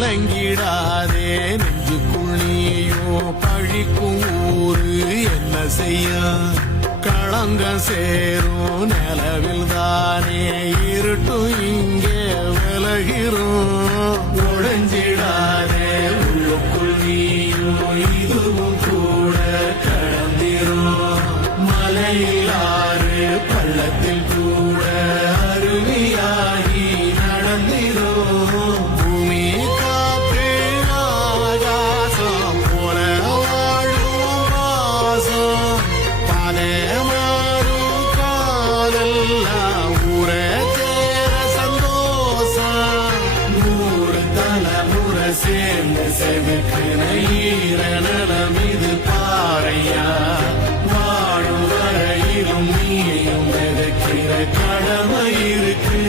கலங்கிடாதே நெஞ்சுக்குள் நீயோ பழிக்கும் ஊரு என்ன செய்ய களங்கம் சேரும் நிலவில் தானே இருட்டும் இங்கே விலகிறோம் உடைஞ்சிடாதே உள்ளுக்குள் நீயும் இதுவும் கூட கடந்திரும் மலையிலாறு பள்ளத்தில் கூட அருவியாகி நடந்திரும் பூமி காற்று ஆகாசம் போல வாழும் வாசம் பலே மாறும் காதெல்லாம் ஊரே சேர சந்தோஷம் 100 தலைமுறை சேர்ந்து செதுக்கின ஈர நலம் இது பாறையா வாழும் வரையிலும் நீயும் விதைக்கிற கடமை இருக்கு